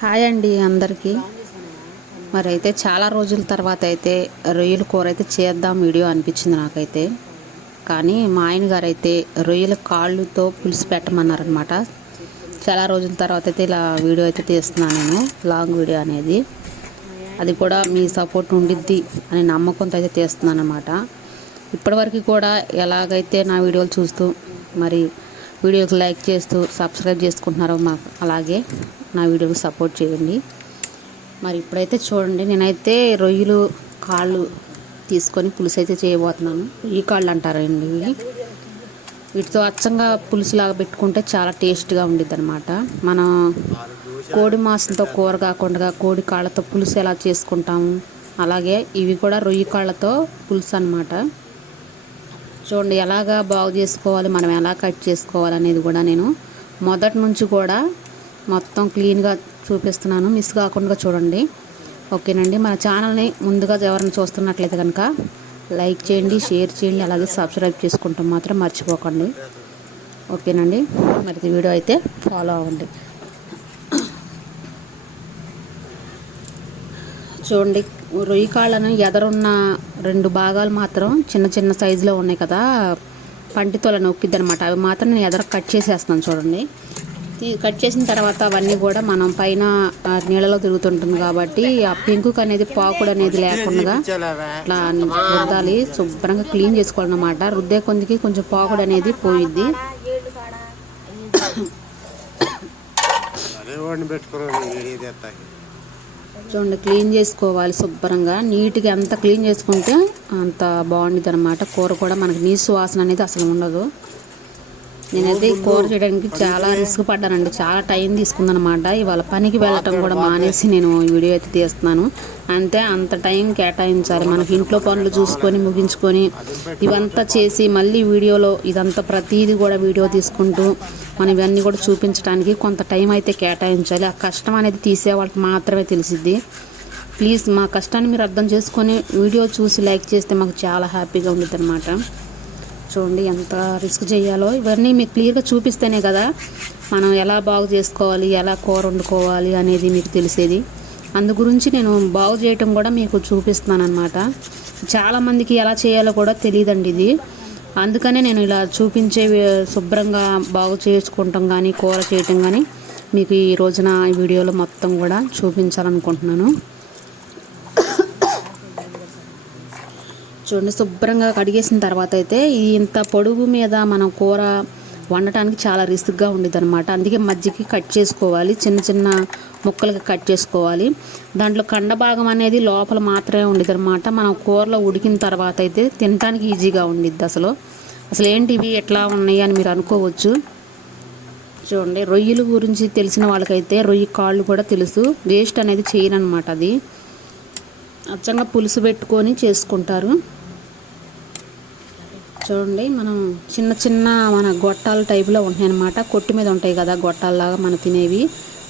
Hi అండి అందరికీ. మరి అయితే చాలా రోజుల తర్వాత అయితే రొయ్యల కూర అయితే చేద్దాం వీడియో అనిపించింది నాకైతే. కానీ మా ఆయన గారు అయితే రొయ్యల కాళ్ళుతో పులుసు పెట్టమన్నారనమాట చాలా రోజుల తర్వాత అయితే ఇలా వీడియో అయితే తీస్తున్నాను నేను లాంగ్ వీడియో అనేది. అది కూడా మీ సపోర్ట్ ఉండిద్ది అనే నమ్మకంతో అయితే తీస్తున్నాను అనమాట ఇప్పటివరకు కూడా ఎలాగైతే నా వీడియోలు చూస్తూ మరి వీడియోకి లైక్ చేస్తూ సబ్స్క్రైబ్ చేసుకుంటున్నారో మాకు అలాగే నా వీడియోకి సపోర్ట్ చేయండి. మరి ఇప్పుడైతే చూడండి నేనైతే రొయ్యలు కాళ్ళు తీసుకొని పులుసు అయితే చేయబోతున్నాను. ఈ కాళ్ళు అంటారండి ఇవి. వీటితో అచ్చంగా పులుసులాగా పెట్టుకుంటే చాలా టేస్ట్గా ఉండిద్ది అనమాట మనం కోడి మాంసంతో కూర కాకుండా కోడి కాళ్ళతో పులుసు ఎలా చేసుకుంటాము అలాగే ఇవి కూడా రొయ్యి కాళ్ళతో పులుసు అనమాట చూడండి ఎలాగా బాగు చేసుకోవాలి మనం ఎలా కట్ చేసుకోవాలి అనేది కూడా నేను మొదటి నుంచి కూడా మొత్తం క్లీన్గా చూపిస్తున్నాను. మిస్ కాకుండా చూడండి. ఓకేనండి మన ఛానల్ని ముందుగా ఎవరైనా చూస్తున్నట్లయితే కనుక లైక్ చేయండి షేర్ చేయండి అలాగే సబ్స్క్రైబ్ చేసుకుంటాం మాత్రం మర్చిపోకండి. ఓకేనండి మరి వీడియో అయితే ఫాలో అవ్వండి. చూడండి రొయ్యి కాళ్ళను ఎదరున్న రెండు భాగాలు మాత్రం చిన్న చిన్న సైజులో ఉన్నాయి కదా. పంటితోల నొప్పిద్ది అనమాట అవి మాత్రం నేను ఎదర కట్ చేసేస్తున్నాను చూడండి. కట్ చేసిన తర్వాత అవన్నీ కూడా మనం పైన నీళ్ళలో తిరుగుతుంటుంది కాబట్టి ఆ పెంకుకు అనేది పాకుడు అనేది లేకుండా ఇట్లా రుద్దాలి. శుభ్రంగా క్లీన్ చేసుకోవాలన్నమాట. రుద్దే కొందికి కొంచెం పాకుడు అనేది పోయిద్ది. పెట్టుకోవడం వాడిని పెట్టుకున్నాను వీడియో తెస్తాకి చూడండి క్లీన్ చేసుకోవాలి శుభ్రంగా. నీట్గా ఎంత క్లీన్ చేసుకుంటే అంత బాగుండిద్ది అనమాట కూర కూడా మనకి నీసు వాసన అనేది అసలు ఉండదు. నేనైతే ఈ కూర చేయడానికి చాలా రిస్క్ పడ్డానండి. చాలా టైం తీసుకుందనమాట ఇవాళ పనికి వెళ్ళటం కూడా మానేసి నేను ఈ వీడియో అయితే తీస్తున్నాను. అంతే అంత టైం కేటాయించాలి. మనకి ఇంట్లో పనులు చూసుకొని ముగించుకొని ఇవంతా చేసి మళ్ళీ వీడియోలో ఇదంతా ప్రతిదీ కూడా వీడియో తీసుకుంటూ మనం ఇవన్నీ కూడా చూపించడానికి కొంత టైం అయితే కేటాయించాలి. ఆ కష్టం అనేది తీసే వాళ్ళకి మాత్రమే తెలిసిద్ది. ప్లీజ్ మా కష్టాన్ని మీరు అర్థం చేసుకొని వీడియో చూసి లైక్ చేస్తే మాకు చాలా హ్యాపీగా ఉంటుంది అనమాట చూడండి ఎంత రిస్క్ చేయాలో. ఇవన్నీ మీకు క్లియర్గా చూపిస్తేనే కదా మనం ఎలా బాగు చేసుకోవాలి ఎలా కూర వండుకోవాలి అనేది మీకు తెలిసేది. అందు గురించి నేను బాగు చేయటం కూడా మీకు చూపిస్తున్నాను అనమాట చాలామందికి ఎలా చేయాలో కూడా తెలియదండి ఇది. అందుకనే నేను ఇలా చూపించే శుభ్రంగా బాగు చేసుకుంటాం కానీ కూర చేయటం కానీ మీకు ఈ రోజున ఈ వీడియోలో మొత్తం కూడా చూపించాలనుకుంటున్నాను. చూడండి శుభ్రంగా కడిగేసిన తర్వాత అయితే ఇంత పొడుగు మీద మనం కూర వండటానికి చాలా రిస్క్గా ఉండేది అనమాట అందుకే మజ్జికి కట్ చేసుకోవాలి చిన్న చిన్న ముక్కలుగా కట్ చేసుకోవాలి. దాంట్లో కండ భాగం అనేది లోపల మాత్రమే ఉండేది అనమాట మనం కూరలో ఉడికిన తర్వాత అయితే తినడానికి ఈజీగా ఉండిద్ది అసలు. అసలు ఏంటి ఇవి ఎట్లా ఉన్నాయి అని మీరు అనుకోవచ్చు. చూడండి రొయ్యల గురించి తెలిసిన వాళ్ళకైతే రొయ్యి కాళ్ళు కూడా తెలుసు. వేస్ట్ అనేది చేయనమాట అది. అచ్చంగా పులుసు పెట్టుకొని చేసుకుంటారు. చూడండి మనం చిన్న చిన్న మన గొట్టాల టైపులో ఉంటాయి అన్నమాట. కొట్టు మీద ఉంటాయి కదా గొట్టాలలాగా మనం తినేవి.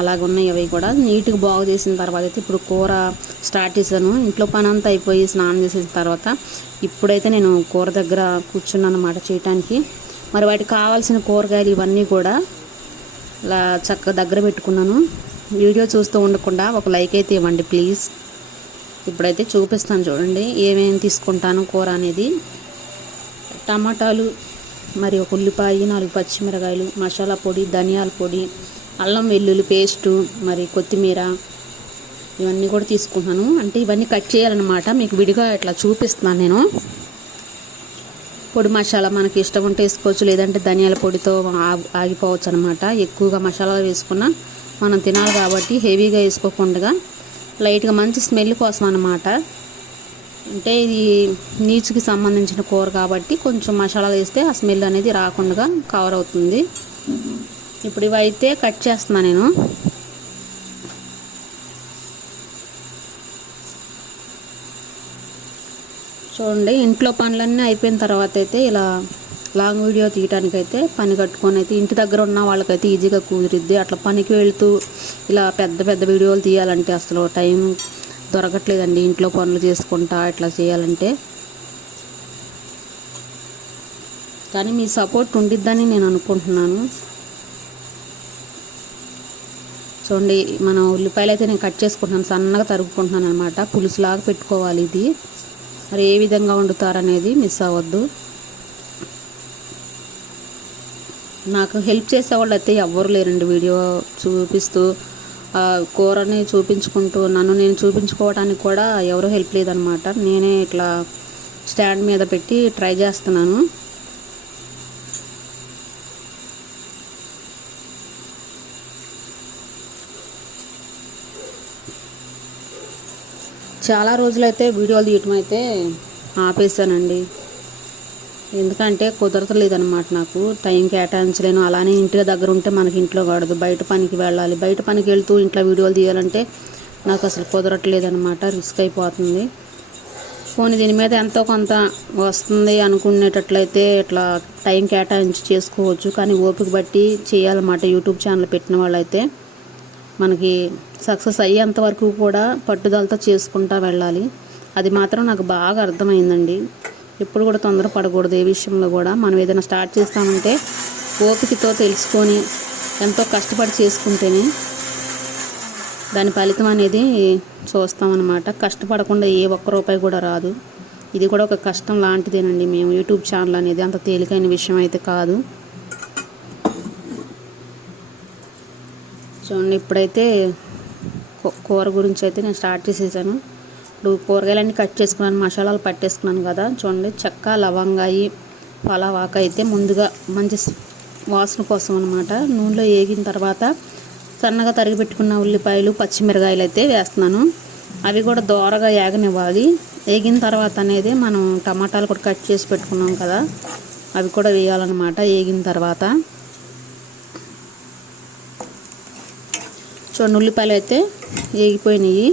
అలాగ ఉన్నాయి అవి కూడా. నీట్గా బాగు చేసిన తర్వాత అయితే ఇప్పుడు కూర స్టార్ట్ చేశాను. ఇంట్లో పని అంతా అయిపోయి స్నానం చేసిన తర్వాత ఇప్పుడైతే నేను కూర దగ్గర కూర్చున్నాను అనమాట చేయటానికి. మరి వాటికి కావాల్సిన కూరగాయలు ఇవన్నీ కూడా ఇలా చక్కగా దగ్గర పెట్టుకున్నాను. వీడియో చూస్తూ ఉండకుండా ఒక లైక్ అయితే ఇవ్వండి ప్లీజ్. ఇప్పుడైతే చూపిస్తాను చూడండి ఏమేమి తీసుకుంటాను కూర అనేది. టమాటాలు మరి ఒక ఉల్లిపాయ నాలుగు పచ్చిమిరకాయలు మసాలా పొడి ధనియాల పొడి అల్లం వెల్లుల్లి పేస్టు మరి కొత్తిమీర ఇవన్నీ కూడా తీసుకున్నాను అంటే ఇవన్నీ కట్ చేయాలన్నమాట. మీకు విడిగా ఇట్లా చూపిస్తున్నాను నేను. పొడి మసాలా మనకి ఇష్టం ఉంటే వేసుకోవచ్చు లేదంటే ధనియాల పొడితో ఆగిపోవచ్చు అనమాట ఎక్కువగా మసాలాలు వేసుకున్నా మనం తినాలి కాబట్టి హెవీగా వేసుకోకుండా లైట్గా మంచి స్మెల్ కోసం అనమాట అంటే ఇది నీచుకి సంబంధించిన కూర కాబట్టి కొంచెం మసాలాలు వేస్తే ఆ స్మెల్ అనేది రాకుండా కవర్ అవుతుంది. ఇప్పుడు ఇవి అయితే కట్ చేస్తున్నా నేను. చూడండి ఇంట్లో పనులన్నీ అయిపోయిన తర్వాత అయితే ఇలా లాంగ్ వీడియో తీయడానికి అయితే పని కట్టుకొని అయితే ఇంటి దగ్గర ఉన్న వాళ్ళకైతే ఈజీగా కుదిరిద్ది. అట్లా పనికి వెళ్తూ ఇలా పెద్ద పెద్ద వీడియోలు తీయాలంటే అసలు టైం దొరకట్లేదండి. ఇంట్లో పనులు చేసుకుంటా ఇట్లా చేయాలంటే. కానీ మీ సపోర్ట్ ఉండిద్దని నేను అనుకుంటున్నాను. చూడండి మనం ఉల్లిపాయలు అయితే నేను కట్ చేసుకుంటున్నాను. సన్నగా తరుగుకుంటున్నాను అనమాట పులుసులాగా పెట్టుకోవాలి ఇది. మరి ఏ విధంగా వండుతారనేది మిస్ అవ్వద్దు. నాకు హెల్ప్ చేసేవాళ్ళు అయితే ఎవ్వరు లేరండి వీడియో చూపిస్తూ. కూరని చూపించుకుంటూ నన్ను నేను చూపించుకోవడానికి కూడా ఎవరు హెల్ప్ లేదనమాట నేనే ఇట్లా స్టాండ్ మీద పెట్టి ట్రై చేస్తున్నాను. చాలా రోజులైతే వీడియోలు తీయటం అయితే ఆపేసానండి ఎందుకంటే కుదరతలేదన్నమాట నాకు. టైం కేటాయించలేను. అలానే ఇంటి దగ్గర ఉంటే మనకి ఇంట్లో కాడదు బయట పనికి వెళ్ళాలి. బయట పనికి వెళ్తూ ఇంట్లో వీడియోలు తీయాలంటే నాకు అసలు కుదరట్లేదన్నమాట. రిస్క్ అయిపోతుంది. పోనీ దీని మీద ఎంతో కొంత వస్తుంది అనుకునేటట్లయితే ఇట్లా టైం కేటాయించి చేసుకోవచ్చు. కానీ ఓపిక బట్టి చేయాలన్నమాట. యూట్యూబ్ ఛానల్ పెట్టిన వాళ్ళైతే మనకి సక్సెస్ అయ్యేంత వరకు కూడా పట్టుదలతో చేసుకుంటా వెళ్ళాలి. అది మాత్రం నాకు బాగా అర్థమైందండి. ఎప్పుడు కూడా తొందర పడకూడదు. ఏ విషయంలో కూడా మనం ఏదైనా స్టార్ట్ చేస్తామంటే ఓపికతో తెలుసుకొని ఎంతో కష్టపడి చేసుకుంటేనే దాని ఫలితం అనేది చూస్తామన్నమాట. కష్టపడకుండా ఏ ఒక్క రూపాయి కూడా రాదు. ఇది కూడా ఒక కష్టం లాంటిదేనండి. మేము యూట్యూబ్ ఛానల్ అనేది అంత తేలికైన విషయం అయితే కాదు. చూడండి ఇప్పుడైతే కూర గురించి అయితే నేను స్టార్ట్ చేసేసాను. ఇప్పుడు కూరగాయలన్నీ కట్ చేసుకున్నాను మసాలాలు పట్టేసుకున్నాను కదా. చూడండి చెక్క లవంగాయి పలావాక అయితే ముందుగా మంచి వాసన కోసం అనమాట నూనెలో వేగిన తర్వాత సన్నగా తరిగి పెట్టుకున్న ఉల్లిపాయలు పచ్చిమిరకాయలు అయితే వేస్తున్నాను. అవి కూడా దోరగా ఏగనివ్వాలి. వేగిన తర్వాత అనేది మనం టమాటాలు కూడా కట్ చేసి పెట్టుకున్నాం కదా అవి కూడా వేయాలన్నమాట వేగిన తర్వాత. చూడండి ఉల్లిపాయలు అయితే వేగిపోయినాయి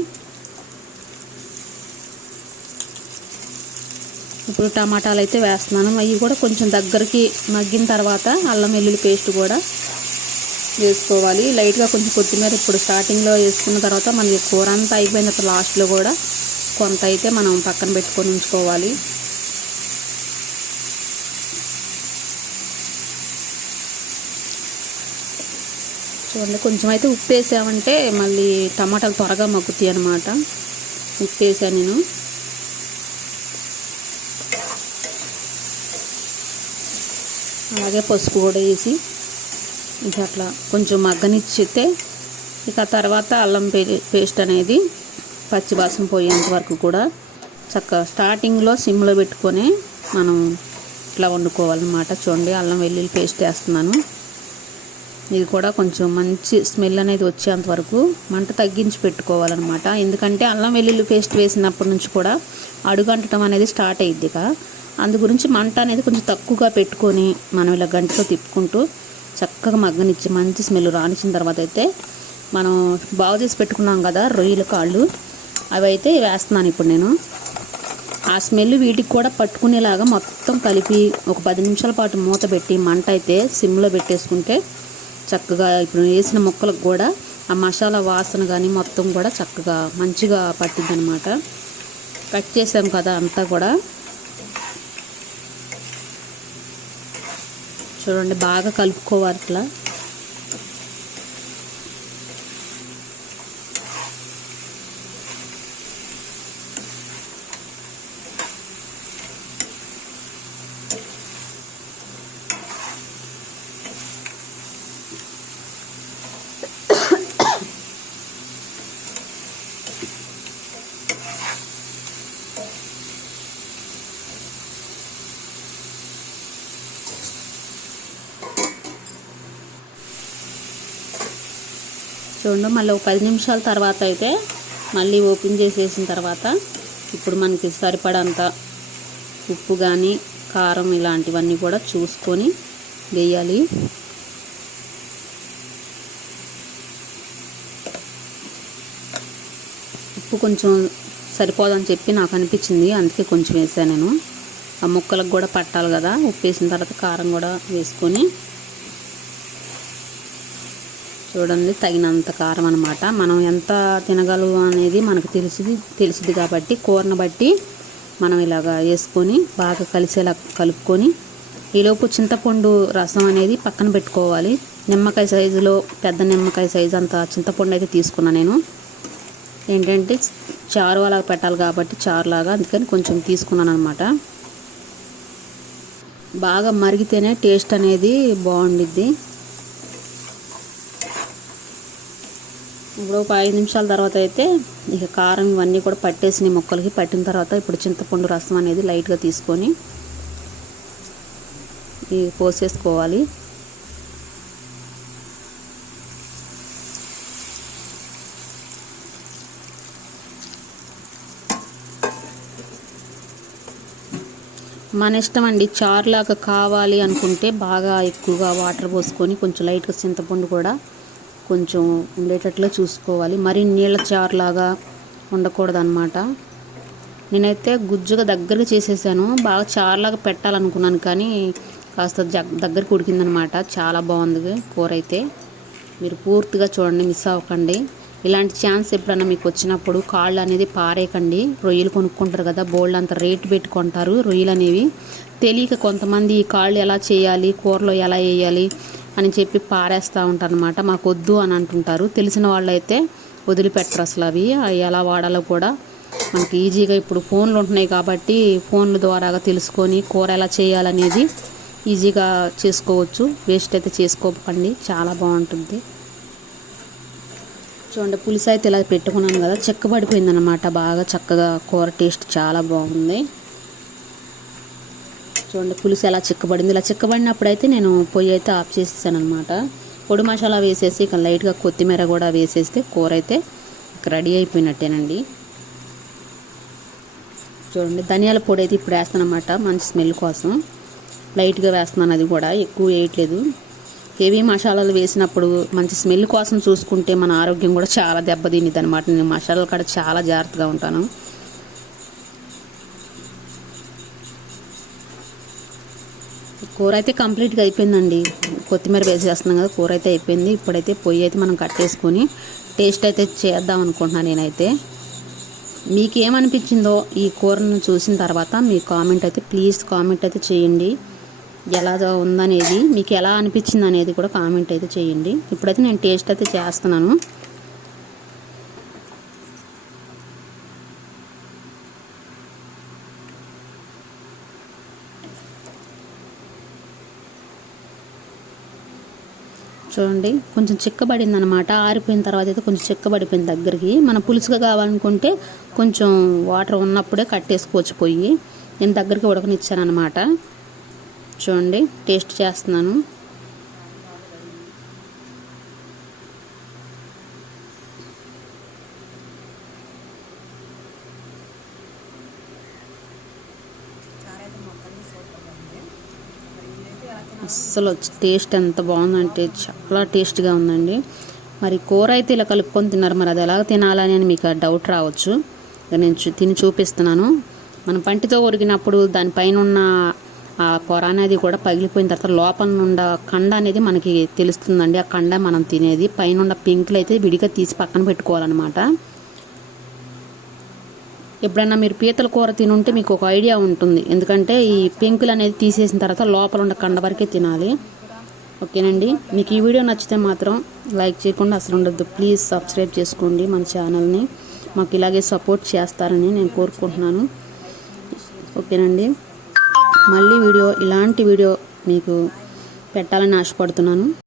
ఇప్పుడు టమాటాలు అయితే వేస్తున్నాను. అవి కూడా కొంచెం దగ్గరికి మగ్గిన తర్వాత అల్లం వెల్లుల్లి పేస్ట్ కూడా వేసుకోవాలి. లైట్గా కొంచెం కొత్తిమీర ఇప్పుడు స్టార్టింగ్లో వేసుకున్న తర్వాత మనకి కూర అంతా అయిపోయిన తర్వాత లాస్ట్లో కూడా కొంత అయితే మనం పక్కన పెట్టుకొని ఉంచుకోవాలి. చూడండి కొంచెం అయితే ఉప్పు వేసామంటే మళ్ళీ టమాటాలు త్వరగా మగ్గుతాయి అనమాట ఉప్పు వేసాను నేను. అలాగే పసుపు కూడా వేసి ఇంకా అట్లా కొంచెం మగ్గనిచ్చితే ఇక తర్వాత అల్లం పే- పేస్ట్ అనేది పచ్చివాసం పోయేంత వరకు కూడా చక్కగా స్టార్టింగ్లో సిమ్లో పెట్టుకొని మనం ఇట్లా వండుకోవాలన్నమాట. చూడండి అల్లం వెల్లుల్లి పేస్ట్ వేస్తున్నాను. ఇది కూడా కొంచెం మంచి స్మెల్ అనేది వచ్చేంత వరకు మంట తగ్గించి పెట్టుకోవాలన్నమాట. ఎందుకంటే అల్లం వెల్లుల్లి పేస్ట్ వేసినప్పటి నుంచి కూడా అడుగంటడం అనేది స్టార్ట్ అయ్యిద్ది ఇక అందు గురించి మంట అనేది కొంచెం తక్కువగా పెట్టుకొని మనం ఇలా గంటతో తిప్పుకుంటూ చక్కగా మగ్గనిచ్చి మంచి స్మెల్ రానిచ్చిన తర్వాత అయితే మనం బాగు చేసి పెట్టుకున్నాం కదా రొయ్యల కాళ్ళు అవి అయితే వేస్తున్నాను ఇప్పుడు నేను. ఆ స్మెల్ వీటికి కూడా పట్టుకునేలాగా మొత్తం కలిపి ఒక పది నిమిషాల పాటు మూత పెట్టి మంట అయితే సిమ్లో పెట్టేసుకుంటే చక్కగా ఇప్పుడు వేసిన ముక్కలకు కూడా ఆ మసాలా వాసన కానీ మొత్తం కూడా చక్కగా మంచిగా పట్టింది అనమాట కట్ చేసాం కదా అంతా కూడా. చూడండి బాగా కలుపుకోవాలి ఇట్లా చూడండి మళ్ళీ ఒక పది నిమిషాల తర్వాత అయితే మళ్ళీ ఓపెన్ చేసేసిన తర్వాత ఇప్పుడు మనకి సరిపడంత ఉప్పు కానీ కారం ఇలాంటివన్నీ కూడా చూసుకొని వేయాలి. ఉప్పు కొంచెం సరిపోదని చెప్పి నాకు అనిపించింది అందుకే కొంచెం వేసాను నేను. ఆ ముక్కలకు కూడా పట్టాలి కదా ఉప్పు వేసిన తర్వాత కారం కూడా వేసుకొని చూడండి తగినంత కారం అనమాట మనం ఎంత తినగలం అనేది మనకు తెలిసింది తెలిసింది కాబట్టి కూరను బట్టి మనం ఇలాగా వేసుకొని బాగా కలిసేలా కలుపుకొని ఈలోపు చింతపండు రసం అనేది పక్కన పెట్టుకోవాలి. నిమ్మకాయ సైజులో పెద్ద నిమ్మకాయ సైజు అంత చింతపండు అయితే తీసుకున్నా నేను. ఏంటంటే చారు అలా పెట్టాలి కాబట్టి చారులాగా అందుకని కొంచెం తీసుకున్నాను అనమాట బాగా మరిగితేనే టేస్ట్ అనేది బాగుండిద్ది. ఇప్పుడు ఒక ఐదు నిమిషాల తర్వాత అయితే ఇక కారం ఇవన్నీ కూడా పట్టేసిన ముక్కలకి. పట్టిన తర్వాత ఇప్పుడు చింతపండు రసం అనేది లైట్గా తీసుకొని ఇవి పోసేసుకోవాలి. మన ఇష్టం అండి చారులాగా కావాలి అనుకుంటే బాగా ఎక్కువగా వాటర్ పోసుకొని కొంచెం లైట్గా చింతపండు కూడా కొంచెం ఉండేటట్లు చూసుకోవాలి. మరి నీళ్ళ చారులాగా ఉండకూడదు అనమాట నేనైతే గుజ్జుగా దగ్గరగా చేసేసాను. బాగా చారులాగా పెట్టాలనుకున్నాను కానీ కాస్త జగ్ దగ్గరికి ఉడికిందనమాట చాలా బాగుంది కూర అయితే. మీరు పూర్తిగా చూడండి మిస్ అవ్వకండి. ఇలాంటి ఛాన్స్ ఎప్పుడైనా మీకు వచ్చినప్పుడు కాళ్ళు అనేది పారేయకండి. రొయ్యలు కొనుక్కుంటారు కదా బోల్డ్ అంత రేటు పెట్టుకుంటారు రొయ్యలు అనేవి. తెలియక కొంతమంది ఈ కాళ్ళు ఎలా చేయాలి కూరలో ఎలా వేయాలి అని చెప్పి పారేస్తూ ఉంటారు అనమాట మాకు వద్దు అని అంటుంటారు. తెలిసిన వాళ్ళైతే వదిలిపెట్టరు అసలు అవి. అవి ఎలా వాడాలో కూడా మనకి ఈజీగా ఇప్పుడు ఫోన్లు ఉంటున్నాయి కాబట్టి ఫోన్ల ద్వారాగా తెలుసుకొని కూర ఎలా చేయాలనేది ఈజీగా చేసుకోవచ్చు. వేస్ట్ అయితే చేసుకోకండి. చాలా బాగుంటుంది. చూడండి పులుసు అయితే ఇలా పెట్టుకున్నాను కదా. చెక్క పడిపోయిందనమాట బాగా చక్కగా కూర టేస్ట్ చాలా బాగుంది. చూడండి పులుసు ఎలా చిక్కబడింది. ఇలా చిక్కబడినప్పుడు అయితే నేను పొయ్యి అయితే ఆఫ్ చేసేసాను అనమాట పొడి మసాలా వేసేసి ఇక లైట్గా కొత్తిమీర కూడా వేసేస్తే కూర అయితే రెడీ అయిపోయినట్టేనండి. చూడండి ధనియాల పొడి అయితే ఇప్పుడు వేస్తాను అనమాట మంచి స్మెల్ కోసం. లైట్గా వేస్తున్నాను అది కూడా ఎక్కువ వేయట్లేదు. హెవీ మసాలాలు వేసినప్పుడు మంచి స్మెల్ కోసం చూసుకుంటే మన ఆరోగ్యం కూడా చాలా దెబ్బతినిద్ది అనమాట నేను మసాలాలు కూడా చాలా జాగ్రత్తగా ఉంటాను. కూర అయితే కంప్లీట్గా అయిపోయిందండి. కొత్తిమీర వేసేస్తున్నాం కదా కూర అయితే అయిపోయింది. ఇప్పుడైతే పొయ్యి అయితే మనం కట్టేసుకొని టేస్ట్ అయితే చేద్దాం అనుకుంటున్నాను నేనైతే. మీకు ఏమనిపించిందో ఈ కూరను చూసిన తర్వాత మీ కామెంట్ అయితే ప్లీజ్ కామెంట్ అయితే చేయండి. ఎలా ఉందనేది మీకు ఎలా అనిపించింది అనేది కూడా కామెంట్ అయితే చేయండి. ఇప్పుడైతే నేను టేస్ట్ అయితే చేస్తున్నాను. చూడండి కొంచెం చిక్కబడింది అనమాట ఆరిపోయిన తర్వాత అయితే కొంచెం చిక్కబడిపోయింది దగ్గరికి. మన పులుసుగా కావాలనుకుంటే కొంచెం వాటర్ ఉన్నప్పుడే కట్టేసుకోవచ్చు పొయ్యి. నేను దగ్గరికి ఉడకనిచ్చాను అనమాట చూడండి టేస్ట్ చేస్తున్నాను. అస్సలు టేస్ట్ ఎంత బాగుందంటే చాలా టేస్ట్గా ఉందండి. మరి కూర అయితే ఇలా కలుపుకొని తిన్నారు. మరి అది ఎలా తినాలని అని మీకు డౌట్ రావచ్చు. నేను చూ- తిని చూపిస్తున్నాను. మనం పంటితో ఒరిగినప్పుడు దానిపైన ఉన్న ఆ పొర అనేది కూడా పగిలిపోయిన తర్వాత లోపల నుండి కండ అనేది మనకి తెలుస్తుందండి. ఆ కండ మనం తినేది. పైన ఉన్న పింకులు అయితే విడిగా తీసి పక్కన పెట్టుకోవాలన్నమాట. ఎప్పుడైనా మీరు పీతల కూర తినుంటే మీకు ఒక ఐడియా ఉంటుంది. ఎందుకంటే ఈ పెంకులు అనేది తీసేసిన తర్వాత లోపల ఉన్న కండ వరకే తినాలి. ఓకేనండి? మీకు ఈ వీడియో నచ్చితే మాత్రం లైక్ చేయకుండా అసలు ఉండద్దు. ప్లీజ్ సబ్స్క్రైబ్ చేసుకోండి మన ఛానల్ని. మాకు ఇలాగే సపోర్ట్ చేస్తారని నేను కోరుకుంటున్నాను. ఓకేనండి? మళ్ళీ వీడియో ఇలాంటి వీడియో మీకు పెట్టాలని ఆశపడుతున్నాను.